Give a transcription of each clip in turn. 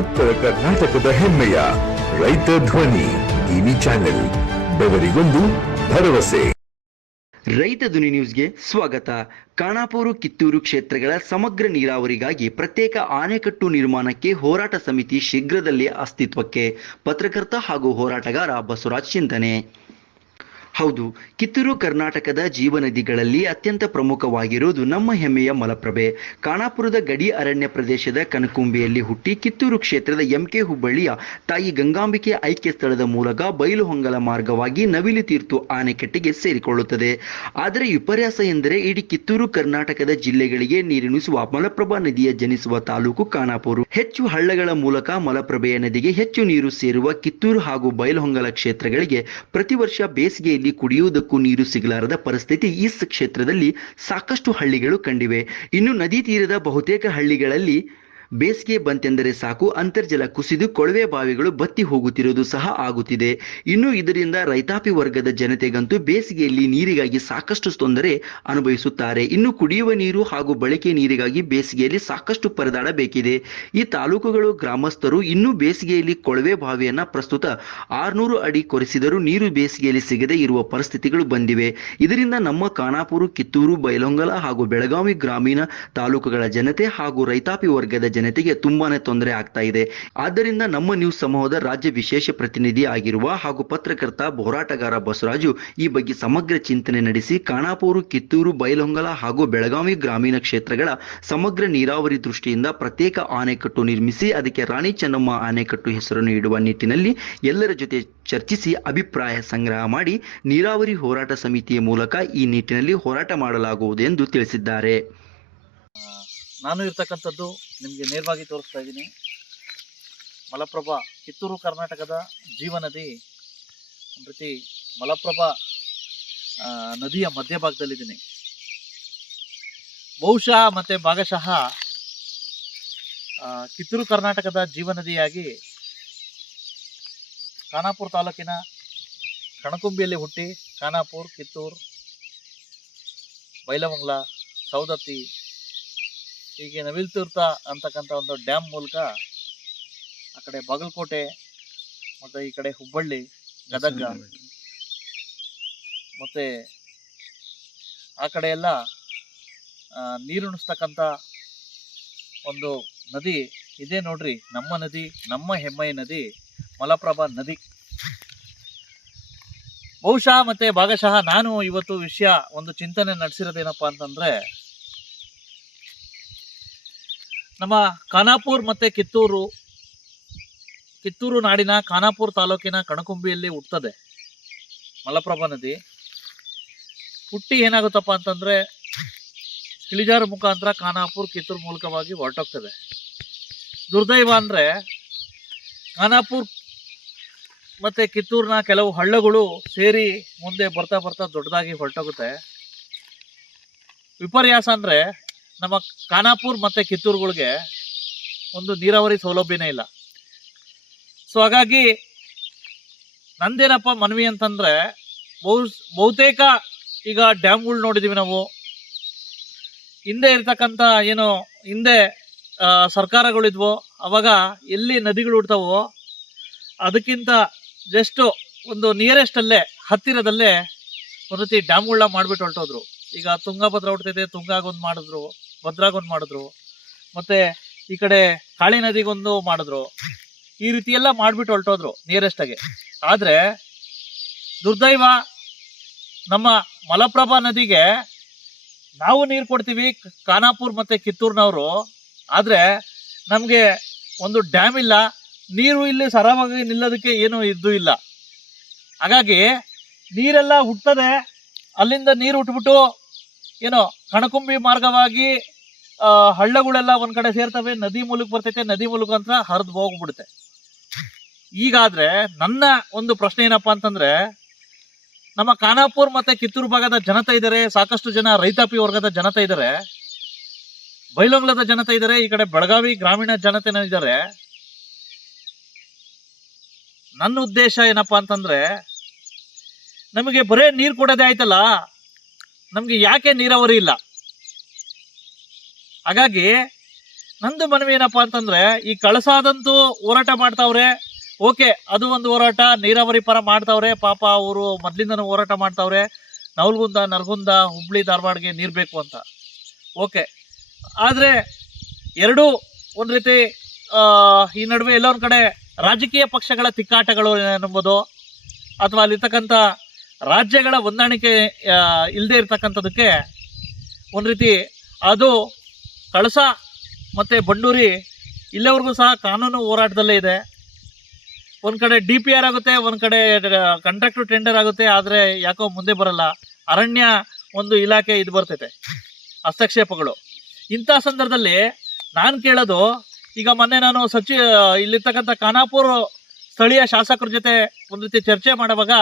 ಉತ್ತರ ಕರ್ನಾಟಕದ ಹೆಮ್ಮೆಯ ರೈತ ಧ್ವನಿ ಟಿವಿ ಚಾನೆಲ್, ಬೆವರಿಗೊಂದು ಭರವಸೆ. ರೈತ ಧ್ವನಿ ನ್ಯೂಸ್ಗೆ ಸ್ವಾಗತ. ಖಾನಾಪುರ ಕಿತ್ತೂರು ಕ್ಷೇತ್ರಗಳ ಸಮಗ್ರ ನೀರಾವರಿಗಾಗಿ ಪ್ರತ್ಯೇಕ ಆಣೆಕಟ್ಟು ನಿರ್ಮಾಣಕ್ಕೆ ಹೋರಾಟ ಸಮಿತಿ ಶೀಘ್ರದಲ್ಲೇ ಅಸ್ತಿತ್ವಕ್ಕೆ. ಪತ್ರಕರ್ತ ಹಾಗೂ ಹೋರಾಟಗಾರ ಬಸವರಾಜ್ ಚಿಂತನೆ. ಹೌದು, ಕಿತ್ತೂರು ಕರ್ನಾಟಕದ ಜೀವನದಿಗಳಲ್ಲಿ ಅತ್ಯಂತ ಪ್ರಮುಖವಾಗಿರುವುದು ನಮ್ಮ ಹೆಮ್ಮೆಯ ಮಲಪ್ರಭೆ. ಖಾನಾಪುರದ ಗಡಿ ಅರಣ್ಯ ಪ್ರದೇಶದ ಕನಕುಂಬಿಯಲ್ಲಿ ಹುಟ್ಟಿ ಕಿತ್ತೂರು ಕ್ಷೇತ್ರದ ಎಂಕೆ ಹುಬ್ಬಳ್ಳಿಯ ತಾಯಿ ಗಂಗಾಂಬಿಕೆ ಐಕ್ಯ ಸ್ಥಳದ ಮೂಲಕ ಬಯಲುಹೊಂಗಲ ಮಾರ್ಗವಾಗಿ ನವಿಲು ತೀರ್ತು ಆನೆಕಟ್ಟೆಗೆ ಸೇರಿಕೊಳ್ಳುತ್ತದೆ. ಆದರೆ ವಿಪರ್ಯಾಸ ಎಂದರೆ ಇಡೀ ಕಿತ್ತೂರು ಕರ್ನಾಟಕದ ಜಿಲ್ಲೆಗಳಿಗೆ ನೀರುಣಿಸುವ ಮಲಪ್ರಭಾ ನದಿಯ ಜನಿಸುವ ತಾಲೂಕು ಖಾನಾಪುರ ಹೆಚ್ಚು ಹಳ್ಳಗಳ ಮೂಲಕ ಮಲಪ್ರಭೆಯ ನದಿಗೆ ಹೆಚ್ಚು ನೀರು ಸೇರುವ ಕಿತ್ತೂರು ಹಾಗೂ ಬಯಲುಹೊಂಗಲ ಕ್ಷೇತ್ರಗಳಿಗೆ ಪ್ರತಿ ವರ್ಷ ಬೇಸಿಗೆಯಲ್ಲಿ ಕುಡಿಯುವುದಕ್ಕೂ ನೀರು ಸಿಗಲಾರದ ಪರಿಸ್ಥಿತಿ ಈ ಕ್ಷೇತ್ರದಲ್ಲಿ ಸಾಕಷ್ಟು ಹಳ್ಳಿಗಳು ಕಂಡಿವೆ. ಇನ್ನು ನದಿ ತೀರದ ಬಹುತೇಕ ಹಳ್ಳಿಗಳಲ್ಲಿ ಬೇಸಿಗೆ ಬಂತೆಂದರೆ ಸಾಕು, ಅಂತರ್ಜಲ ಕುಸಿದು ಕೊಳವೆ ಬಾವಿಗಳು ಬತ್ತಿ ಹೋಗುತ್ತಿರುವುದು ಸಹ ಆಗುತ್ತಿದೆ. ಇನ್ನು ಇದರಿಂದ ರೈತಾಪಿ ವರ್ಗದ ಜನತೆಗಂತೂ ಬೇಸಿಗೆಯಲ್ಲಿ ನೀರಿಗಾಗಿ ಸಾಕಷ್ಟು ತೊಂದರೆ ಅನುಭವಿಸುತ್ತಾರೆ. ಇನ್ನು ಕುಡಿಯುವ ನೀರು ಹಾಗೂ ಬಳಕೆ ನೀರಿಗಾಗಿ ಬೇಸಿಗೆಯಲ್ಲಿ ಸಾಕಷ್ಟು ಪರದಾಡಬೇಕಿದೆ ಈ ತಾಲೂಕುಗಳು ಗ್ರಾಮಸ್ಥರು ಇನ್ನೂ ಬೇಸಿಗೆಯಲ್ಲಿ ಕೊಳವೆ ಬಾವಿಯನ್ನ ಪ್ರಸ್ತುತ ಆರುನೂರು ಅಡಿ ಕೊರೆಸಿದರೂ ನೀರು ಬೇಸಿಗೆಯಲ್ಲಿ ಸಿಗದೇ ಇರುವ ಪರಿಸ್ಥಿತಿಗಳು ಬಂದಿವೆ. ಇದರಿಂದ ನಮ್ಮ ಖಾನಾಪುರ, ಕಿತ್ತೂರು ಬೈಲೊಂಗಲ ಹಾಗೂ ಬೆಳಗಾವಿ ಗ್ರಾಮೀಣ ತಾಲೂಕುಗಳ ಜನತೆ ಹಾಗೂ ರೈತಾಪಿ ವರ್ಗದ ಜನತೆಗೆ ತುಂಬಾನೇ ತೊಂದರೆ ಆಗ್ತಾ ಇದೆ. ಆದ್ದರಿಂದ ನಮ್ಮ ನ್ಯೂಸ್ ಸಮೂಹದ ರಾಜ್ಯ ವಿಶೇಷ ಪ್ರತಿನಿಧಿ ಆಗಿರುವ ಹಾಗೂ ಪತ್ರಕರ್ತ ಹೋರಾಟಗಾರ ಬಸವರಾಜು ಈ ಬಗ್ಗೆ ಸಮಗ್ರ ಚಿಂತನೆ ನಡೆಸಿ ಕಾಣಾಪೂರು ಕಿತ್ತೂರು ಬೈಲೊಂಗಲ ಹಾಗೂ ಬೆಳಗಾವಿ ಗ್ರಾಮೀಣ ಕ್ಷೇತ್ರಗಳ ಸಮಗ್ರ ನೀರಾವರಿ ದೃಷ್ಟಿಯಿಂದ ಪ್ರತ್ಯೇಕ ಆಣೆಕಟ್ಟು ನಿರ್ಮಿಸಿ ಅದಕ್ಕೆ ರಾಣಿ ಚೆನ್ನಮ್ಮ ಆಣೆಕಟ್ಟು ಹೆಸರನ್ನು ಇಡುವ ನಿಟ್ಟಿನಲ್ಲಿ ಎಲ್ಲರ ಜೊತೆ ಚರ್ಚಿಸಿ ಅಭಿಪ್ರಾಯ ಸಂಗ್ರಹ ಮಾಡಿ ನೀರಾವರಿ ಹೋರಾಟ ಸಮಿತಿಯ ಮೂಲಕ ಈ ನಿಟ್ಟಿನಲ್ಲಿ ಹೋರಾಟ ಮಾಡಲಾಗುವುದು ಎಂದು ತಿಳಿಸಿದ್ದಾರೆ. ನಾನು ಇರ್ತಕ್ಕಂಥದ್ದು ನಿಮಗೆ ನೇರವಾಗಿ ತೋರಿಸ್ತಾ ಇದ್ದೀನಿ. ಮಲಪ್ರಭಾ, ಕಿತ್ತೂರು ಕರ್ನಾಟಕದ ಜೀವನದಿ ಒಂದು ರೀತಿ ಮಲಪ್ರಭಾ ನದಿಯ ಮಧ್ಯಭಾಗದಲ್ಲಿದ್ದೀನಿ. ಬಹುಶಃ ಮತ್ತು ಭಾಗಶಃ ಕಿತ್ತೂರು ಕರ್ನಾಟಕದ ಜೀವನದಿಯಾಗಿ ಖಾನಾಪುರ ತಾಲೂಕಿನ ಕಣಕುಂಬಿಯಲ್ಲಿ ಹುಟ್ಟಿ ಖಾನಾಪುರ್, ಕಿತ್ತೂರು, ಬೈಲಮಂಗ್ಲ ಸೌದತ್ತಿ ಹೀಗೆ ನವಿಲ್ತೀರ್ಥ ಅಂತಕ್ಕಂಥ ಒಂದು ಡ್ಯಾಮ್ ಮೂಲಕ ಆ ಕಡೆ ಬಾಗಲಕೋಟೆ ಮತ್ತು ಈ ಕಡೆ ಹುಬ್ಬಳ್ಳಿ ಗದಗ ಮತ್ತು ಆ ಕಡೆ ಎಲ್ಲ ನೀರುಣಿಸ್ತಕ್ಕಂಥ ಒಂದು ನದಿ ಇದೆ ನೋಡ್ರಿ. ನಮ್ಮ ನದಿ ನಮ್ಮ ಹೆಮ್ಮೆಯ ನದಿ ಮಲಪ್ರಭಾ ನದಿ. ಬಹುಶಃ ಮತ್ತೆ ಭಾಗಶಃ ನಾನು ಇವತ್ತು ವಿಷಯ ಒಂದು ಚಿಂತನೆ ನಡೆಸಿರೋದೇನಪ್ಪ ಅಂತಂದ್ರೆ ನಮ್ಮ ಖಾನಾಪುರ್ ಮತ್ತೆ ಕಿತ್ತೂರು ಕಿತ್ತೂರು ನಾಡಿನ ಖಾನಾಪುರ್ ತಾಲೂಕಿನ ಕಣಕುಂಬಿಯಲ್ಲಿ ಹುಟ್ಟುತ್ತದೆ ಮಲಪ್ರಭಾ ನದಿ. ಹುಟ್ಟಿ ಏನಾಗುತ್ತಪ್ಪ ಅಂತಂದ್ರೆ ಇಳಿಜಾರು ಮುಖಾಂತರ ಖಾನಾಪುರ್ ಕಿತ್ತೂರು ಮೂಲಕವಾಗಿ ಹೊರಟೋಗ್ತದೆ. ದುರ್ದೈವ ಅಂದ್ರೆ ಖಾನಾಪುರ್ ಮತ್ತೆ ಕಿತ್ತೂರಿನ ಕೆಲವು ಹಳ್ಳಗಳು ಸೇರಿ ಮುಂದೆ ಬರ್ತಾ ಬರ್ತಾ ದೊಡ್ಡದಾಗಿ ಹೊರಟೋಗುತ್ತೆ. ವಿಪರ್ಯಾಸ ಅಂದ್ರೆ ನಮ್ಮ ಖಾನಾಪುರ್ ಮತ್ತು ಕಿತ್ತೂರುಗಳಿಗೆ ಒಂದು ನೀರಾವರಿ ಸೌಲಭ್ಯನೇ ಇಲ್ಲ. ಸೊ ಹಾಗಾಗಿ ನಂದೇನಪ್ಪ ಮನವಿ ಅಂತಂದರೆ ಬಹು, ಬಹುತೇಕ ಈಗ ಡ್ಯಾಮ್ಗಳು ನೋಡಿದ್ದೀವಿ ನಾವು. ಹಿಂದೆ ಇರ್ತಕ್ಕಂಥ ಏನು ಹಿಂದೆ ಸರ್ಕಾರಗಳಿದ್ವೋ, ಅವಾಗ ಎಲ್ಲಿ ನದಿಗಳು ಹುಡ್ತಾವೋ ಅದಕ್ಕಿಂತ ಜಸ್ಟು ಒಂದು ನಿಯರೆಸ್ಟ್ ಅಲ್ಲೇ, ಹತ್ತಿರದಲ್ಲೇ ಒಂದು ರೀತಿ ಡ್ಯಾಮ್ಗಳನ್ನ ಮಾಡಿಬಿಟ್ಟು ಹೊರಟೋದ್ರು. ಈಗ ತುಂಗಭದ್ರಾ ಹುಡ್ತೈತೆ ತುಂಗಾಗೊಂದು ಮಾಡಿದ್ರು. ಭದ್ರಾಗೊಂದು ಮಾಡಿದ್ರು. ಮತ್ತೆ ಈ ಕಡೆ ಕಾಳಿ ನದಿಗೊಂದು ಮಾಡಿದ್ರು. ಈ ರೀತಿ ಎಲ್ಲ ಮಾಡಿಬಿಟ್ಟು ಹೊರಟೋದ್ರು ನಿಯರೆಸ್ಟ್ ಆಗಿ. ಆದ್ರೆ ದುರ್ದೈವ ನಮ್ಮ ಮಲಪ್ರಭಾ ನದಿಗೆ ನಾವು ನೀರು ಕೊಡ್ತೀವಿ, ಖಾನಾಪುರ್ ಮತ್ತೆ ಕಿತ್ತೂರ್ನವರು. ಆದ್ರೆ ನಮಗೆ ಒಂದು ಡ್ಯಾಮ್ ಇಲ್ಲ, ನೀರು ಇಲ್ಲಿ ಸರವಾಗಿ ನಿಲ್ಲೋದಕ್ಕೆ ಏನು ಇದ್ದು ಇಲ್ಲ. ಹಾಗಾಗಿ ನೀರೆಲ್ಲ ಹುಟ್ಟದೆ ಅಲ್ಲಿಂದ ನೀರು ಹುಟ್ಬಿಟ್ಟು ಏನೋ ಕಣಕುಂಬಿ ಮಾರ್ಗವಾಗಿ ಹಳ್ಳಗಳೆಲ್ಲ ಒಂದ್ ಕಡೆ ಸೇರ್ತವೆ, ನದಿ ಮೂಲಕ ಬರ್ತೈತೆ, ನದಿ ಮೂಲಕ ಅಂತ ಹರಿದು ಹೋಗ್ಬಿಡುತ್ತೆ. ಈಗಾದ್ರೆ ನನ್ನ ಒಂದು ಪ್ರಶ್ನೆ ಏನಪ್ಪಾ ಅಂತಂದ್ರೆ, ನಮ್ಮ ಖಾನಾಪುರ್ ಮತ್ತೆ ಕಿತ್ತೂರು ಭಾಗದ ಜನತೆ ಇದ್ದಾರೆ ಸಾಕಷ್ಟು ಜನ ರೈತಾಪಿ ವರ್ಗದ ಜನತೆ ಇದ್ದಾರೆ ಬೈಲಂಗ್ಲದ ಜನತೆ ಇದ್ದಾರೆ ಈ ಕಡೆ ಬೆಳಗಾವಿ ಗ್ರಾಮೀಣ ಜನತೆನ ಇದ್ದಾರೆ ನನ್ನ ಉದ್ದೇಶ ಏನಪ್ಪಾ ಅಂತಂದ್ರೆ, ನಮಗೆ ಬರೇ ನೀರು ಕೊಡೋದೇ ಆಯ್ತಲ್ಲ ನಮಗೆ ಯಾಕೆ ನೀರಾವರಿ ಇಲ್ಲ? ಹಾಗಾಗಿ ನಂದು ಮನವಿ ಏನಪ್ಪ ಅಂತಂದ್ರೆ, ಈ ಕಳಸಾದಂತೂ ಹೋರಾಟ ಮಾಡ್ತಾವ್ರೆ, ಓಕೆ, ಅದು ಒಂದು ಹೋರಾಟ, ನೀರಾವರಿ ಪರ ಮಾಡ್ತಾವ್ರೆ, ಪಾಪ ಅವರು ಮೊದಲಿಂದನೂ ಹೋರಾಟ ಮಾಡ್ತಾವ್ರೆ, ನವಲ್ಗುಂದ, ನರಗುಂದ, ಹುಬ್ಳಿ, ಧಾರವಾಡಗೆ ನೀರು ಬೇಕು ಅಂತ. ಓಕೆ, ಆದರೆ ಎರಡೂ ಒಂದು ರೀತಿ ಈ ನಡುವೆ ಎಲ್ಲೊಂದು ಕಡೆ ರಾಜಕೀಯ ಪಕ್ಷಗಳ ತಿಕ್ಕಾಟಗಳು ಎಂಬುದು, ಅಥವಾ ಅಲ್ಲಿರ್ತಕ್ಕಂಥ ರಾಜ್ಯಗಳ ಹೊಂದಾಣಿಕೆ ಇಲ್ಲದೆ ಇರ್ತಕ್ಕಂಥದ್ದಕ್ಕೆ ಒಂದು ರೀತಿ ಅದು ಕಳಸ ಮತ್ತು ಬಂಡೂರಿ ಇಲ್ಲಿವರೆಗೂ ಸಹ ಕಾನೂನು ಹೋರಾಟದಲ್ಲೇ ಇದೆ. ಒಂದು ಕಡೆ ಡಿ ಪಿ ಆರ್ ಆಗುತ್ತೆ, ಒಂದು ಕಡೆ ಕಾಂಟ್ರಾಕ್ಟರ್ ಟೆಂಡರ್ ಆಗುತ್ತೆ, ಆದರೆ ಯಾಕೋ ಮುಂದೆ ಬರಲ್ಲ. ಅರಣ್ಯ ಒಂದು ಇಲಾಖೆ ಇದು ಬರ್ತೈತೆ, ಹಸ್ತಕ್ಷೇಪಗಳು. ಇಂಥ ಸಂದರ್ಭದಲ್ಲಿ ನಾನು ಕೇಳೋದು, ಈಗ ಮೊನ್ನೆ ನಾನು ಸಚಿ ಇಲ್ಲಿರ್ತಕ್ಕಂಥ ಖಾನಾಪುರ ಸ್ಥಳೀಯ ಶಾಸಕರ ಜೊತೆ ಒಂದು ರೀತಿ ಚರ್ಚೆ ಮಾಡುವಾಗ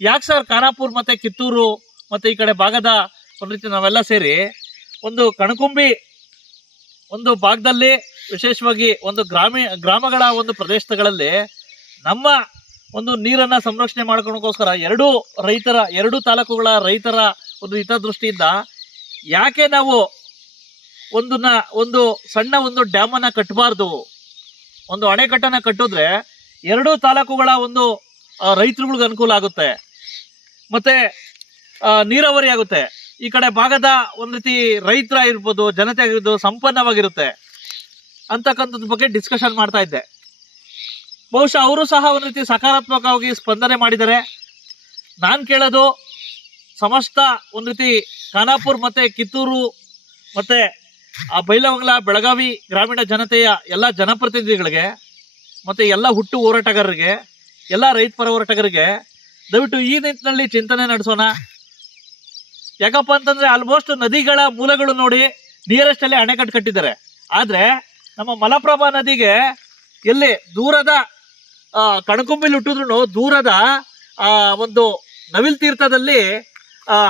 ಯಾಕೆ ಸರ್ ಖಾನಾಪುರ್ ಮತ್ತು ಕಿತ್ತೂರು ಮತ್ತು ಈ ಕಡೆ ಭಾಗದ ಒಂದು ರೀತಿ ನಾವೆಲ್ಲ ಸೇರಿ ಒಂದು ಕಣಕುಂಬಿ ಒಂದು ಭಾಗದಲ್ಲಿ ವಿಶೇಷವಾಗಿ ಒಂದು ಗ್ರಾಮೀಣ ಗ್ರಾಮಗಳ ಒಂದು ಪ್ರದೇಶಗಳಲ್ಲಿ ನಮ್ಮ ಒಂದು ನೀರನ್ನು ಸಂರಕ್ಷಣೆ ಮಾಡ್ಕೊಳಕ್ಕೋಸ್ಕರ ಎರಡೂ ರೈತರ, ಎರಡೂ ತಾಲೂಕುಗಳ ರೈತರ ಒಂದು ಹಿತದೃಷ್ಟಿಯಿಂದ ಯಾಕೆ ನಾವು ಒಂದನ್ನ, ಒಂದು ಸಣ್ಣ ಒಂದು ಡ್ಯಾಮನ್ನು ಕಟ್ಟಬಾರ್ದು ಒಂದು ಅಣೆಕಟ್ಟನ್ನು ಕಟ್ಟಿದ್ರೆ ಎರಡೂ ತಾಲೂಕುಗಳ ಒಂದು ರೈತರುಗಳಿಗೆ ಅನುಕೂಲ ಆಗುತ್ತೆ. ಮತ್ತೆ ನೀರಾವರಿ ಆಗುತ್ತೆ. ಈ ಕಡೆ ಭಾಗದ ಒಂದು ರೀತಿ ರೈತರ ಇರ್ಬೋದು, ಜನತೆ ಆಗಿರ್ಬೋದು ಸಂಪನ್ನವಾಗಿರುತ್ತೆ ಅಂತಕ್ಕಂಥದ್ ಬಗ್ಗೆ ಡಿಸ್ಕಷನ್ ಮಾಡ್ತಾ ಇದ್ದೆ. ಬಹುಶಃ ಅವರು ಸಹ ಒಂದು ರೀತಿ ಸಕಾರಾತ್ಮಕವಾಗಿ ಸ್ಪಂದನೆ ಮಾಡಿದ್ದಾರೆ. ನಾನು ಕೇಳೋದು, ಸಮಸ್ತ ಒಂದು ರೀತಿ ಖಾನಾಪುರ್ ಮತ್ತೆ ಕಿತ್ತೂರು ಮತ್ತೆ ಆ ಬೈಲವಂಗ್ಲ ಬೆಳಗಾವಿ ಗ್ರಾಮೀಣ ಜನತೆಯ ಎಲ್ಲ ಜನಪ್ರತಿನಿಧಿಗಳಿಗೆ ಮತ್ತೆ ಎಲ್ಲ ಹುಟ್ಟು ಹೋರಾಟಗಾರರಿಗೆ, ಎಲ್ಲ ರೈತ ಪರ ಹೋರಾಟಗಾರರಿಗೆ ದಯವಿಟ್ಟು ಈ ನಿಟ್ಟಿನಲ್ಲಿ ಚಿಂತನೆ ನಡೆಸೋಣ. ಯಾಕಪ್ಪ ಅಂತಂದ್ರೆ ಆಲ್ಮೋಸ್ಟ್ ನದಿಗಳ ಮೂಲಗಳು ನೋಡಿ ನಿಯರೆಸ್ಟ್ ಅಲ್ಲಿ ಅಣೆಕಟ್ಟು ಕಟ್ಟಿದ್ದಾರೆ. ಆದ್ರೆ ನಮ್ಮ ಮಲಪ್ರಭಾ ನದಿಗೆ ಎಲ್ಲಿ ದೂರದ ಕಣಕುಂಬಿಲಿ ಹುಟ್ಟಿದ್ರು ದೂರದ ಒಂದು ನವಿಲ್ ತೀರ್ಥದಲ್ಲಿ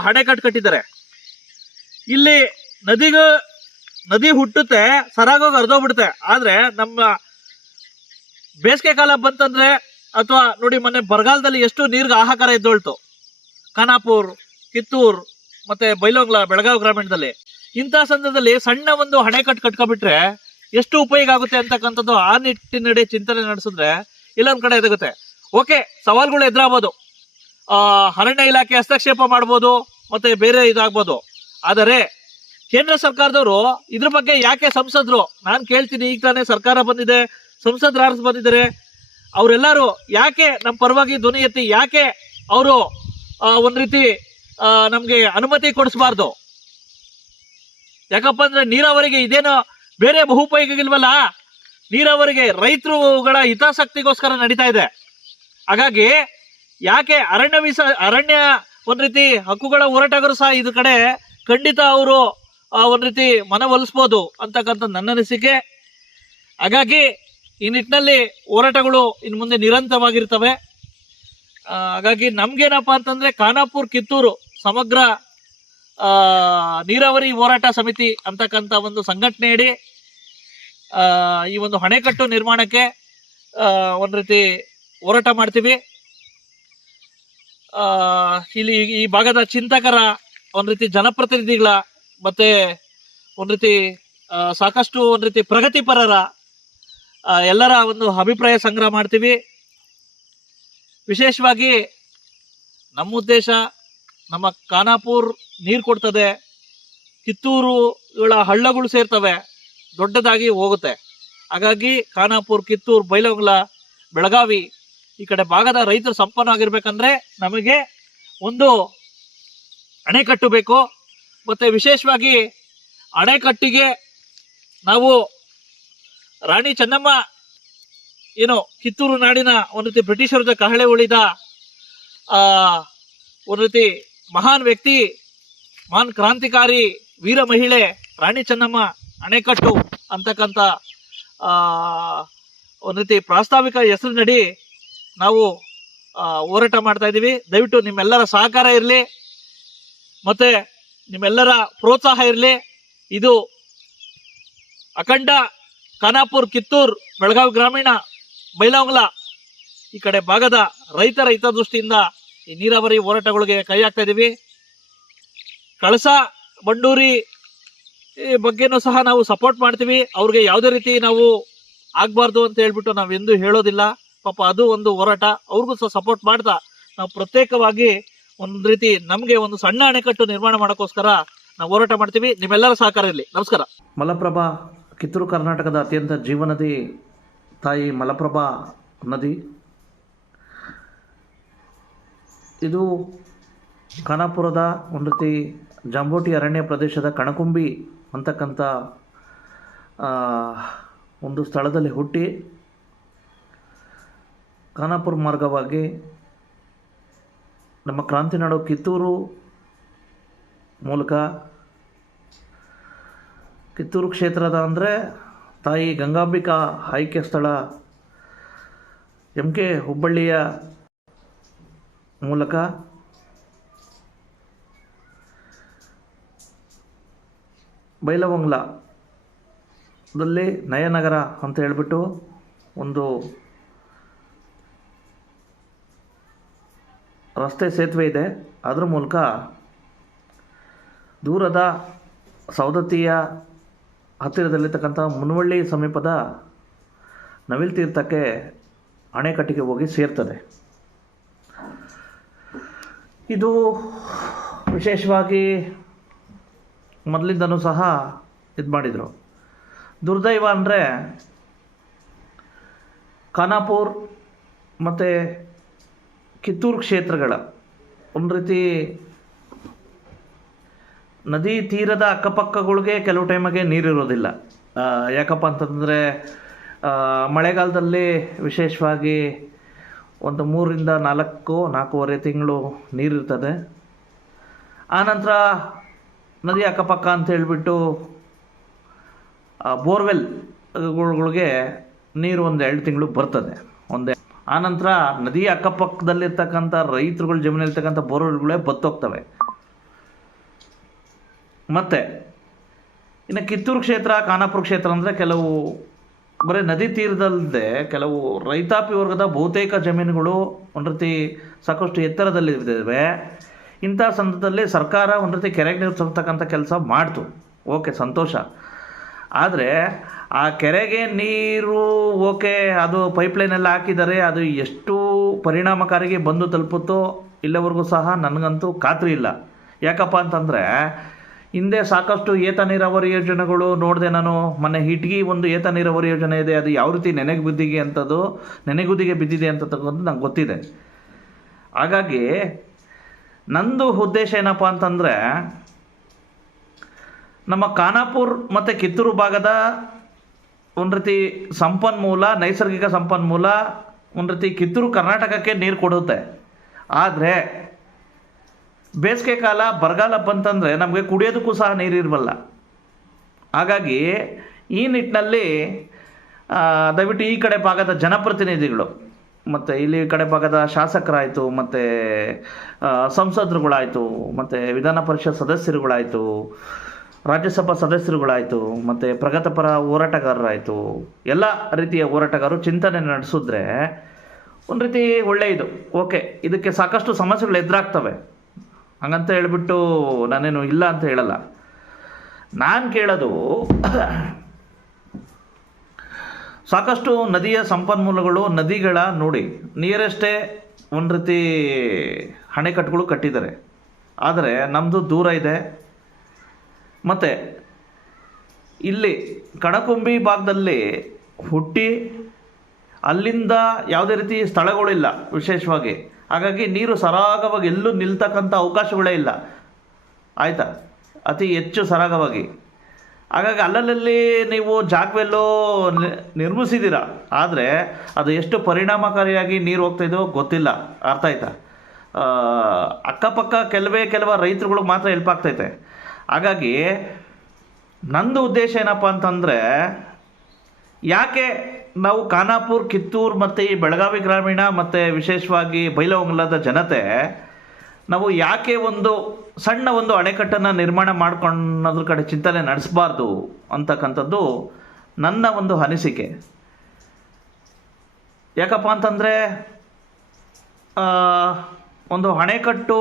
ಅಣೆಕಟ್ಟು ಕಟ್ಟಿದ್ದಾರೆ. ಇಲ್ಲಿ ನದಿಗೂ, ನದಿ ಹುಟ್ಟುತ್ತೆ ಸರಾಗೋಗಿ ಹರಿದೋಗ್ಬಿಡುತ್ತೆ. ಆದ್ರೆ ನಮ್ಮ ಬೇಸಿಗೆ ಕಾಲ ಬಂತಂದ್ರೆ ಅಥವಾ ನೋಡಿ ಮೊನ್ನೆ ಬರಗಾಲದಲ್ಲಿ ಎಷ್ಟು ನೀರು ಆಹಾಕಾರ ಇದ್ದೋಳ್ತು ಖಾನಾಪುರ್, ಕಿತ್ತೂರ್, ಮತ್ತೆ ಬೈಲೋಂಗ್ಲ, ಬೆಳಗಾವಿ ಗ್ರಾಮೀಣದಲ್ಲಿ. ಇಂಥ ಸಂದರ್ಭದಲ್ಲಿ ಸಣ್ಣ ಒಂದು ಅಣೆಕಟ್ಟು ಕಟ್ಕೊಬಿಟ್ರೆ ಎಷ್ಟು ಉಪಯೋಗ ಆಗುತ್ತೆ ಅಂತಕ್ಕಂಥದ್ದು ಆ ನಿಟ್ಟಿನಡೆ ಚಿಂತನೆ ನಡೆಸಿದ್ರೆ ಇಲ್ಲೊಂದು ಕಡೆ ಎದುಗುತ್ತೆ. ಓಕೆ, ಸವಾಲ್ಗಳು ಎದುರಾಗ್ಬೋದು. ಅರಣ್ಯ ಇಲಾಖೆ ಹಸ್ತಕ್ಷೇಪ ಮಾಡ್ಬೋದು, ಮತ್ತೆ ಬೇರೆ ಇದಾಗ್ಬೋದು. ಆದರೆ ಕೇಂದ್ರ ಸರ್ಕಾರದವರು ಇದ್ರ ಬಗ್ಗೆ ಯಾಕೆ ಸಂಸದರು? ನಾನು ಕೇಳ್ತೀನಿ ಈಗ ತಾನೇ ಸರ್ಕಾರ ಬಂದಿದೆ ಸಂಸದರ ಬಂದಿದ್ದಾರೆ ಅವರೆಲ್ಲರೂ ಯಾಕೆ ನಮ್ಮ ಪರವಾಗಿ ಧ್ವನಿ ಎತ್ತಿ, ಯಾಕೆ ಅವರು ಒಂದು ರೀತಿ ನಮಗೆ ಅನುಮತಿ ಕೊಡಿಸಬಾರ್ದು? ಯಾಕಪ್ಪ ಅಂದರೆ ನೀರಾವರಿಗೆ ಇದೇನೋ ಬೇರೆ ಬಹುಪಯೋಗಿಲ್ವಲ್ಲ ನೀರಾವರಿಗೆ ರೈತರುಗಳ ಹಿತಾಸಕ್ತಿಗೋಸ್ಕರ ನಡೀತಾ ಇದೆ. ಹಾಗಾಗಿ ಯಾಕೆ ಅರಣ್ಯ ವಿಸ, ಅರಣ್ಯ ಒಂದು ರೀತಿ ಹಕ್ಕುಗಳ ಹೋರಾಟಗಾರರು ಸಹ ಇದ್ರ ಕಡೆ ಖಂಡಿತ ಅವರು ಒಂದು ರೀತಿ ಮನವೊಲಿಸ್ಬೋದು ಅಂತಕ್ಕಂಥ ನನ್ನ ಅನಿಸಿಕೆ ಹಾಗಾಗಿ ಈ ನಿಟ್ಟಿನಲ್ಲಿ ಹೋರಾಟಗಳು ಇನ್ನು ಮುಂದೆ ನಿರಂತರವಾಗಿರ್ತವೆ. ಹಾಗಾಗಿ ನಮ್ಗೇನಪ್ಪ ಅಂತಂದ್ರೆ ಖಾನಾಪುರ್, ಕಿತ್ತೂರು ಸಮಗ್ರ ನೀರಾವರಿ ಹೋರಾಟ ಸಮಿತಿ ಅಂತಕ್ಕಂಥ ಒಂದು ಸಂಘಟನೆಯಡಿ ಈ ಒಂದು ಅಣೆಕಟ್ಟು ನಿರ್ಮಾಣಕ್ಕೆ ಒಂದು ರೀತಿ ಹೋರಾಟ ಮಾಡ್ತೀವಿ. ಇಲ್ಲಿ ಈ ಭಾಗದ ಚಿಂತಕರ ಒಂದು ರೀತಿ ಜನಪ್ರತಿನಿಧಿಗಳ ಮತ್ತೆ ಒಂದು ರೀತಿ ಸಾಕಷ್ಟು ಒಂದು ರೀತಿ ಪ್ರಗತಿಪರರ ಎಲ್ಲರ ಒಂದು ಅಭಿಪ್ರಾಯ ಸಂಗ್ರಹ ಮಾಡ್ತೀವಿ. ವಿಶೇಷವಾಗಿ ನಮ್ಮ ಉದ್ದೇಶ ನಮ್ಮ ಖಾನಾಪುರ್ ನೀರು ಕೊಡ್ತದೆ. ಕಿತ್ತೂರುಗಳ ಹಳ್ಳಗಳು ಸೇರ್ತವೆ. ದೊಡ್ಡದಾಗಿ ಹೋಗುತ್ತೆ. ಹಾಗಾಗಿ ಖಾನಾಪುರ್, ಕಿತ್ತೂರು ಬೈಲಗುಲ ಬೆಳಗಾವಿ ಈ ಕಡೆ ಭಾಗದ ರೈತರು ಸಂಪನ್ನ ಆಗಿರ್ಬೇಕಂದ್ರೆ ನಮಗೆ ಒಂದು ಅಣೆಕಟ್ಟು ಬೇಕು. ಮತ್ತು ವಿಶೇಷವಾಗಿ ಅಣೆಕಟ್ಟಿಗೆ ನಾವು ರಾಣಿ ಚೆನ್ನಮ್ಮ, ಏನು ಕಿತ್ತೂರು ನಾಡಿನ ಒಂದು ರೀತಿ ಬ್ರಿಟಿಷರ ಜೊತೆ ಕಹಳೆ ಉಳಿದ ಒಂದು ರೀತಿ ಮಹಾನ್ ವ್ಯಕ್ತಿ, ಮಹಾನ್ ಕ್ರಾಂತಿಕಾರಿ ವೀರ ಮಹಿಳೆ ರಾಣಿ ಚೆನ್ನಮ್ಮ ಅಣೆಕಟ್ಟು ಅಂತಕ್ಕಂಥ ಒಂದು ರೀತಿ ಪ್ರಾಸ್ತಾವಿಕ ಹೆಸರಿನಡಿ ನಾವು ಹೋರಾಟ ಮಾಡ್ತಾ ಇದ್ದೀವಿ. ದಯವಿಟ್ಟು ನಿಮ್ಮೆಲ್ಲರ ಸಹಕಾರ ಇರಲಿ, ಮತ್ತೆ ನಿಮ್ಮೆಲ್ಲರ ಪ್ರೋತ್ಸಾಹ ಇರಲಿ. ಇದು ಅಖಂಡ ಖಾನಾಪುರ್, ಕಿತ್ತೂರ್, ಬೆಳಗಾವಿ ಗ್ರಾಮೀಣ, ಬೈಲಾಂಗ್ಲಾ ಈ ಕಡೆ ಭಾಗದ ರೈತರ ಹಿತದೃಷ್ಟಿಯಿಂದ ಈ ನೀರಾವರಿ ಹೋರಾಟಗಳಿಗೆ ಕೈ ಹಾಕ್ತಾ ಇದ್ದೀವಿ ಕಳಸ, ಬಂಡೂರಿ ಬಗ್ಗೆನೂ ಸಹ ನಾವು ಸಪೋರ್ಟ್ ಮಾಡ್ತೀವಿ. ಅವ್ರಿಗೆ ಯಾವುದೇ ರೀತಿ ನಾವು ಆಗಬಾರ್ದು ಅಂತ ಹೇಳ್ಬಿಟ್ಟು ನಾವು ಎಂದು ಹೇಳೋದಿಲ್ಲ. ಪಾಪ ಅದು ಒಂದು ಹೋರಾಟ. ಅವ್ರಿಗೂ ಸಹ ಸಪೋರ್ಟ್ ಮಾಡ್ತಾ ನಾವು ಪ್ರತ್ಯೇಕವಾಗಿ ಒಂದು ರೀತಿ ನಮಗೆ ಒಂದು ಸಣ್ಣ ಅಣೆಕಟ್ಟು ನಿರ್ಮಾಣ ಮಾಡೋಕ್ಕೋಸ್ಕರ ನಾವು ಹೋರಾಟ ಮಾಡ್ತೀವಿ. ನಿಮ್ಮೆಲ್ಲರ ಸಹಕಾರ ಇರಲಿ. ನಮಸ್ಕಾರ. ಮಲಪ್ರಭಾ ಕಿತ್ತೂರು ಕರ್ನಾಟಕದ ಅತ್ಯಂತ ಜೀವನದಿ ತಾಯಿ ಮಲಪ್ರಭಾ ನದಿ. ಇದು ಖಾನಾಪುರದ ಒಂದು ರೀತಿ ಜಾಂಬೋಟಿ ಅರಣ್ಯ ಪ್ರದೇಶದ ಕಣಕುಂಬಿ ಅಂತಕ್ಕಂಥ ಒಂದು ಸ್ಥಳದಲ್ಲಿ ಹುಟ್ಟಿ ಖಾನಾಪುರ ಮಾರ್ಗವಾಗಿ ನಮ್ಮ ಕ್ರಾಂತಿನಾಡು ಕಿತ್ತೂರು ಮೂಲಕ ಕಿತ್ತೂರು ಕ್ಷೇತ್ರದ ಅಂದರೆ ತಾಯಿ ಗಂಗಾಂಬಿಕಾ ಆಯ್ಕೆ ಸ್ಥಳ ಎಂ ಕೆ ಹುಬ್ಬಳ್ಳಿಯ ಮೂಲಕ. ಬೈಲವಂಗ್ಲದಲ್ಲಿ ನಯನಗರ ಅಂತ ಹೇಳಿಬಿಟ್ಟು ಒಂದು ರಸ್ತೆ ಸೇತುವೆ ಇದೆ. ಅದರ ಮೂಲಕ ದೂರದ ಸವದತ್ತಿಯ ಹತ್ತಿರದಲ್ಲಿರ್ತಕ್ಕಂಥ ಮುನವಳ್ಳಿ ಸಮೀಪದ ನವಿಲ್ ತೀರ್ಥಕ್ಕೆ ಅಣೆಕಟ್ಟಿಗೆ ಹೋಗಿ ಸೇರ್ತದೆ. ಇದು ವಿಶೇಷವಾಗಿ ಮೊದಲಿಂದನೂ ಸಹ ಇದು ಮಾಡಿದರು. ದುರ್ದೈವ ಅಂದರೆ ಖಾನಾಪುರ್ ಮತ್ತು ಕಿತ್ತೂರು ಕ್ಷೇತ್ರಗಳ ಒಂದು ರೀತಿ ನದಿ ತೀರದ ಅಕ್ಕಪಕ್ಕಗಳಿಗೆ ಕೆಲವು ಟೈಮಿಗೆ ನೀರಿರೋದಿಲ್ಲ. ಯಾಕಪ್ಪ ಅಂತಂದರೆ ಮಳೆಗಾಲದಲ್ಲಿ ವಿಶೇಷವಾಗಿ ಒಂದು ಮೂರರಿಂದ ನಾಲ್ಕು, ನಾಲ್ಕೂವರೆ ತಿಂಗಳು ನೀರಿರ್ತದೆ. ಆನಂತರ ನದಿ ಅಕ್ಕಪಕ್ಕ ಅಂತ ಹೇಳಿಬಿಟ್ಟು ಬೋರ್ವೆಲ್ಗಳಿಗೆ ನೀರು ಒಂದು ಎರಡು ತಿಂಗಳು ಬರ್ತದೆ. ಒಂದೇ ಆನಂತರ ನದಿ ಅಕ್ಕಪಕ್ಕದಲ್ಲಿರ್ತಕ್ಕಂಥ ರೈತರುಗಳ ಜಮೀನಲ್ಲಿರ್ತಕ್ಕಂಥ ಬೋರ್ವೆಲ್ಗಳೇ ಬತ್ತೋಗ್ತವೆ. ಮತ್ತು, ಇನ್ನು ಕಿತ್ತೂರು ಕ್ಷೇತ್ರ, ಖಾನಾಪುರ ಕ್ಷೇತ್ರ ಅಂದರೆ ಕೆಲವು ಬರೀ ನದಿ ತೀರದಲ್ಲದೆ ಕೆಲವು ರೈತಾಪಿ ವರ್ಗದ ಬಹುತೇಕ ಜಮೀನುಗಳು ಒಂದು ರೀತಿ ಸಾಕಷ್ಟು ಎತ್ತರದಲ್ಲಿದ್ದಾವೆ ಇಂಥ ಸಂದರ್ಭದಲ್ಲಿ ಸರ್ಕಾರ ಒಂದು ರೀತಿ ಕೆರೆಗೆ ನೀರು ತರ್ತಕ್ಕಂಥ ಕೆಲಸ ಮಾಡ್ತು. ಓಕೆ, ಸಂತೋಷ. ಆದರೆ ಆ ಕೆರೆಗೆ ನೀರು, ಓಕೆ, ಅದು ಪೈಪ್ಲೈನೆಲ್ಲ ಹಾಕಿದ್ದಾರೆ ಅದು ಎಷ್ಟು ಪರಿಣಾಮಕಾರಿಗೆ ಬಂದು ತಲುಪುತ್ತೋ ಇಲ್ಲಿವರೆಗೂ ಸಹ ನನಗಂತೂ ಖಾತ್ರಿ ಇಲ್ಲ. ಯಾಕಪ್ಪ ಅಂತಂದರೆ ಹಿಂದೆ ಸಾಕಷ್ಟು ಏತ ನೀರಾವರಿ ಯೋಜನೆಗಳು ನೋಡಿದೆ ನಾನು ಮೊನ್ನೆ ಹಿಟ್ಗಿ ಒಂದು ಏತ ನೀರಾವರಿ ಯೋಜನೆ ಇದೆ, ಅದು ಯಾವ ರೀತಿ ನೆನೆಗೆ ಬಿದ್ದಿಗೆ ಅಂಥದ್ದು ನೆನೆಗುದಿಗೆ ಬಿದ್ದಿದೆ ಅಂತ ತಗೊಂಡು ನಂಗೆ ಗೊತ್ತಿದೆ. ಹಾಗಾಗಿ ನಂದು ಉದ್ದೇಶ ಏನಪ್ಪ ಅಂತಂದರೆ, ನಮ್ಮ ಖಾನಾಪುರ್ ಮತ್ತು ಕಿತ್ತೂರು ಭಾಗದ ಒಂದು ರೀತಿ ಸಂಪನ್ಮೂಲ, ನೈಸರ್ಗಿಕ ಸಂಪನ್ಮೂಲ, ಒಂದು ರೀತಿ ಕಿತ್ತೂರು ಕರ್ನಾಟಕಕ್ಕೆ ನೀರು ಕೊಡುತ್ತೆ. ಆದರೆ ಬೇಸಿಗೆ ಕಾಲ, ಬರಗಾಲ ಬಂತಂದರೆ ನಮಗೆ ಕುಡಿಯೋದಕ್ಕೂ ಸಹ ನೀರಿರಬಲ್ಲ ಹಾಗಾಗಿ ಈ ನಿಟ್ಟಿನಲ್ಲಿ ದಯವಿಟ್ಟು ಈ ಕಡೆ ಭಾಗದ ಜನಪ್ರತಿನಿಧಿಗಳು, ಮತ್ತು ಇಲ್ಲಿ ಕಡೆ ಭಾಗದ ಶಾಸಕರಾಯಿತು, ಮತ್ತು ಸಂಸದರುಗಳಾಯಿತು, ಮತ್ತು ವಿಧಾನ ಪರಿಷತ್ ಸದಸ್ಯರುಗಳಾಯಿತು, ರಾಜ್ಯಸಭಾ ಸದಸ್ಯರುಗಳಾಯಿತು, ಮತ್ತು ಪ್ರಗತಿಪರ ಹೋರಾಟಗಾರರಾಯಿತು, ಎಲ್ಲ ರೀತಿಯ ಹೋರಾಟಗಾರರು ಚಿಂತನೆ ನಡೆಸಿದ್ರೆ ಒಂದು ರೀತಿ ಒಳ್ಳೆಯದು ಓಕೆ ಇದಕ್ಕೆ ಸಾಕಷ್ಟು ಸಮಸ್ಯೆಗಳು ಎದುರಾಗ್ತವೆ. ಹಂಗಂತ ಹೇಳ್ಬಿಟ್ಟು ನಾನೇನು ಇಲ್ಲ ಅಂತ ಹೇಳಲ್ಲ. ನಾನು ಕೇಳೋದು ಸಾಕಷ್ಟು ನದಿಯ ಸಂಪನ್ಮೂಲಗಳು ನದಿಗಳ ನೋಡಿ ನಿಯರೆಸ್ಟೇ ಒಂದು ರೀತಿ ಅಣೆಕಟ್ಟುಗಳು ಕಟ್ಟಿದ್ದಾರೆ. ಆದರೆ ನಮ್ಮದು ದೂರ ಇದೆ. ಮತ್ತು ಇಲ್ಲಿ ಕಣಕುಂಬಿ ಭಾಗದಲ್ಲಿ ಹುಟ್ಟಿ ಅಲ್ಲಿಂದ ಯಾವುದೇ ರೀತಿ ಸ್ಥಳಗಳಿಲ್ಲ ವಿಶೇಷವಾಗಿ. ಹಾಗಾಗಿ ನೀರು ಸರಾಗವಾಗಿ ಎಲ್ಲೂ ನಿಲ್ತಕ್ಕಂಥ ಅವಕಾಶಗಳೇ ಇಲ್ಲ. ಆಯಿತಾ? ಅತಿ ಹೆಚ್ಚು ಸರಾಗವಾಗಿ. ಹಾಗಾಗಿ ಅಲ್ಲಲ್ಲಿ ನೀವು ಜಾಗವೆಲ್ಲೋ ನಿರ್ಮಿಸಿದ್ದೀರಾ? ಆದರೆ ಅದು ಎಷ್ಟು ಪರಿಣಾಮಕಾರಿಯಾಗಿ ನೀರು ಹೋಗ್ತಾಯಿದೋ ಗೊತ್ತಿಲ್ಲ. ಅರ್ಥ ಆಯ್ತಾ? ಅಕ್ಕಪಕ್ಕ ಕೆಲವೇ ಕೆಲವ ರೈತರುಗಳು ಮಾತ್ರ ಹೆಲ್ಪ್ ಆಗ್ತೈತೆ ಹಾಗಾಗಿ ನಂದು ಉದ್ದೇಶ ಏನಪ್ಪ ಅಂತಂದರೆ ಯಾಕೆ ನಾವು ಖಾನಾಪುರ್, ಕಿತ್ತೂರು ಮತ್ತು ಈ ಬೆಳಗಾವಿ ಗ್ರಾಮೀಣ ಮತ್ತು ವಿಶೇಷವಾಗಿ ಬೈಲಹೊಂಗಲದ ಜನತೆ, ನಾವು ಯಾಕೆ ಒಂದು ಸಣ್ಣ ಒಂದು ಅಣೆಕಟ್ಟನ್ನು ನಿರ್ಮಾಣ ಮಾಡ್ಕೊಳ್ಳೋದ್ರ ಕಡೆ ಚಿಂತನೆ ನಡೆಸಬಾರ್ದು ಅಂತಕ್ಕಂಥದ್ದು ನನ್ನ ಒಂದು ಅನಿಸಿಕೆ. ಯಾಕಪ್ಪ ಅಂತಂದರೆ ಒಂದು ಅಣೆಕಟ್ಟು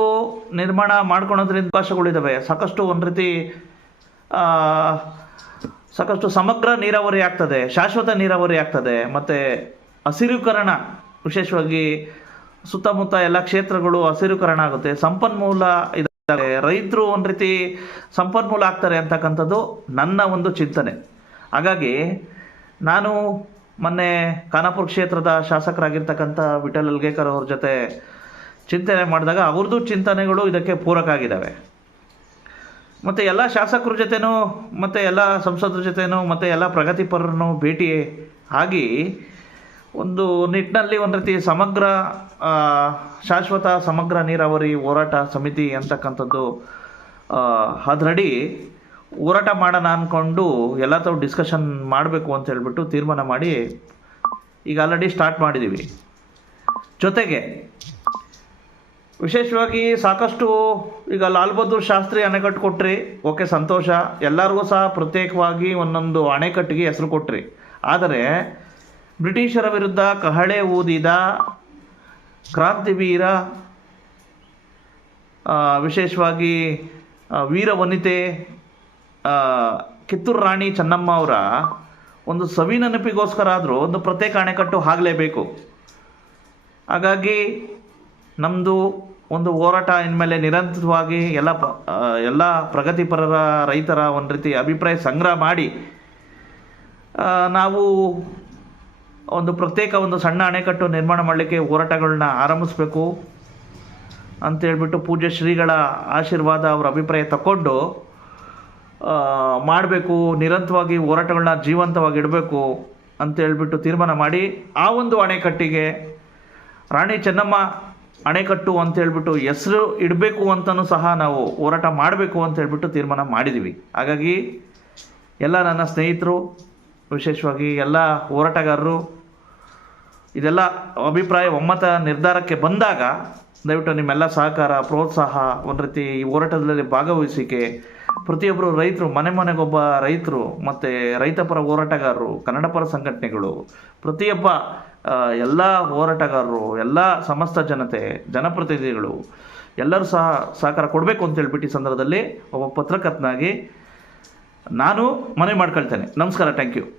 ನಿರ್ಮಾಣ ಮಾಡ್ಕೊಳೋದ್ರಿಂದ ಅವಕಾಶಗಳಿದ್ದಾವೆ ಸಾಕಷ್ಟು ಒಂದು ರೀತಿ ಸಾಕಷ್ಟು ಸಮಗ್ರ ನೀರಾವರಿ ಆಗ್ತದೆ, ಶಾಶ್ವತ ನೀರಾವರಿ ಆಗ್ತದೆ, ಮತ್ತು ಹಸಿರೀಕರಣ, ವಿಶೇಷವಾಗಿ ಸುತ್ತಮುತ್ತ ಎಲ್ಲ ಕ್ಷೇತ್ರಗಳು ಹಸಿರುಕರಣ ಆಗುತ್ತೆ. ಸಂಪನ್ಮೂಲ ಇದಾವೆ ರೈತರು ಒಂದು ರೀತಿ ಸಂಪನ್ಮೂಲ ಆಗ್ತಾರೆ ಅಂತಕ್ಕಂಥದ್ದು ನನ್ನ ಒಂದು ಚಿಂತನೆ. ಹಾಗಾಗಿ ನಾನು ಮೊನ್ನೆ ಖಾನಾಪುರ ಕ್ಷೇತ್ರದ ಶಾಸಕರಾಗಿರ್ತಕ್ಕಂಥ ವಿಠಲ್ ಅಲ್ಗೇಕರ್ ಅವ್ರ ಜೊತೆ ಚಿಂತನೆ ಮಾಡಿದಾಗ ಅವ್ರದ್ದು ಚಿಂತನೆಗಳು ಇದಕ್ಕೆ ಪೂರಕ ಆಗಿದ್ದಾವೆ. ಮತ್ತು ಎಲ್ಲ ಶಾಸಕರ ಜೊತೆನೂ, ಮತ್ತು ಎಲ್ಲ ಸಂಸದರ ಜೊತೆನೂ, ಮತ್ತು ಎಲ್ಲ ಪ್ರಗತಿಪರರನ್ನು ಭೇಟಿ ಆಗಿ ಒಂದು ನಿಟ್ಟಿನಲ್ಲಿ ಒಂದು ರೀತಿ ಸಮಗ್ರ ಶಾಶ್ವತ ಸಮಗ್ರ ನೀರಾವರಿ ಹೋರಾಟ ಸಮಿತಿ ಅಂತಕ್ಕಂಥದ್ದು ಅದರಡಿ ಹೋರಾಟ ಮಾಡೋಣ ಅಂದ್ಕೊಂಡು ಎಲ್ಲ ತಾವು ಡಿಸ್ಕಷನ್ ಮಾಡಬೇಕು ಅಂತ ಹೇಳ್ಬಿಟ್ಟು ತೀರ್ಮಾನ ಮಾಡಿ ಈಗ ಆಲ್ರೆಡಿ ಸ್ಟಾರ್ಟ್ ಮಾಡಿದ್ದೀವಿ ಜೊತೆಗೆ ವಿಶೇಷವಾಗಿ ಸಾಕಷ್ಟು ಈಗ ಲಾಲ್ ಬಹದ್ದೂರ್ ಶಾಸ್ತ್ರಿ ಅಣೆಕಟ್ಟು ಕೊಟ್ರಿ. ಓಕೆ, ಸಂತೋಷ. ಎಲ್ಲರಿಗೂ ಸಹ ಪ್ರತ್ಯೇಕವಾಗಿ ಒಂದೊಂದು ಅಣೆಕಟ್ಟಿಗೆ ಹೆಸರು ಕೊಟ್ರಿ. ಆದರೆ ಬ್ರಿಟಿಷರ ವಿರುದ್ಧ ಕಹಳೆ ಊದಿದ ಕ್ರಾಂತಿವೀರ ವಿಶೇಷವಾಗಿ ವೀರ ವನಿತೆ ಕಿತ್ತೂರು ರಾಣಿ ಚೆನ್ನಮ್ಮ ಅವರ ಒಂದು ಸವಿ ನೆನಪಿಗೋಸ್ಕರ ಆದರೂ ಒಂದು ಪ್ರತ್ಯೇಕ ಅಣೆಕಟ್ಟು ಆಗಲೇಬೇಕು. ಹಾಗಾಗಿ ನಮ್ಮದು ಒಂದು ಹೋರಾಟ ಇನ್ಮೇಲೆ ನಿರಂತರವಾಗಿ ಎಲ್ಲ ಎಲ್ಲ ಪ್ರಗತಿಪರರ ರೈತರ ಒಂದು ರೀತಿ ಅಭಿಪ್ರಾಯ ಸಂಗ್ರಹ ಮಾಡಿ ನಾವು ಒಂದು ಪ್ರತ್ಯೇಕ ಒಂದು ಸಣ್ಣ ಅಣೆಕಟ್ಟು ನಿರ್ಮಾಣ ಮಾಡಲಿಕ್ಕೆ ಹೋರಾಟಗಳನ್ನ ಆರಂಭಿಸಬೇಕು ಅಂತೇಳ್ಬಿಟ್ಟು ಪೂಜ್ಯ ಶ್ರೀಗಳ ಆಶೀರ್ವಾದ ಅವರ ಅಭಿಪ್ರಾಯ ತಗೊಂಡು ಮಾಡಬೇಕು, ನಿರಂತರವಾಗಿ ಹೋರಾಟಗಳನ್ನ ಜೀವಂತವಾಗಿ ಇಡಬೇಕು ಅಂತೇಳ್ಬಿಟ್ಟು ತೀರ್ಮಾನ ಮಾಡಿ, ಆ ಒಂದು ಅಣೆಕಟ್ಟಿಗೆ ರಾಣಿ ಚೆನ್ನಮ್ಮ ಅಣೆಕಟ್ಟು ಅಂತ ಹೇಳ್ಬಿಟ್ಟು ಹೆಸರು ಇಡಬೇಕು ಅಂತಲೂ ಸಹ ನಾವು ಹೋರಾಟ ಮಾಡಬೇಕು ಅಂತ ಹೇಳ್ಬಿಟ್ಟು ತೀರ್ಮಾನ ಮಾಡಿದ್ದೀವಿ ಹಾಗಾಗಿ ಎಲ್ಲ ನನ್ನ ಸ್ನೇಹಿತರು, ವಿಶೇಷವಾಗಿ ಎಲ್ಲ ಹೋರಾಟಗಾರರು, ಇದೆಲ್ಲ ಅಭಿಪ್ರಾಯ ಒಮ್ಮತ ನಿರ್ಧಾರಕ್ಕೆ ಬಂದಾಗ ದಯವಿಟ್ಟು ನಿಮ್ಮೆಲ್ಲ ಸಹಕಾರ, ಪ್ರೋತ್ಸಾಹ, ಒಂದು ರೀತಿ ಈ ಹೋರಾಟದಲ್ಲಿ ಭಾಗವಹಿಸಿಕೆ ಪ್ರತಿಯೊಬ್ಬರು ರೈತರು, ಮನೆ ಮನೆಗೊಬ್ಬ ರೈತರು, ಮತ್ತು ರೈತಪರ ಹೋರಾಟಗಾರರು ಕನ್ನಡಪರ ಸಂಘಟನೆಗಳು, ಪ್ರತಿಯೊಬ್ಬ ಎಲ್ಲ ಹೋರಾಟಗಾರರು, ಎಲ್ಲ ಸಮಸ್ತ ಜನತೆ, ಜನಪ್ರತಿನಿಧಿಗಳು, ಎಲ್ಲರೂ ಸಹ ಸಹಕಾರ ಕೊಡಬೇಕು ಅಂತ ಹೇಳ್ಬಿಟ್ಟು ಈ ಸಂದರ್ಭದಲ್ಲಿ ಒಬ್ಬ ಪತ್ರಕರ್ತನಾಗಿ ನಾನು ಮನವಿ ಮಾಡ್ಕೊಳ್ತೇನೆ. ನಮಸ್ಕಾರ ಥ್ಯಾಂಕ್ ಯು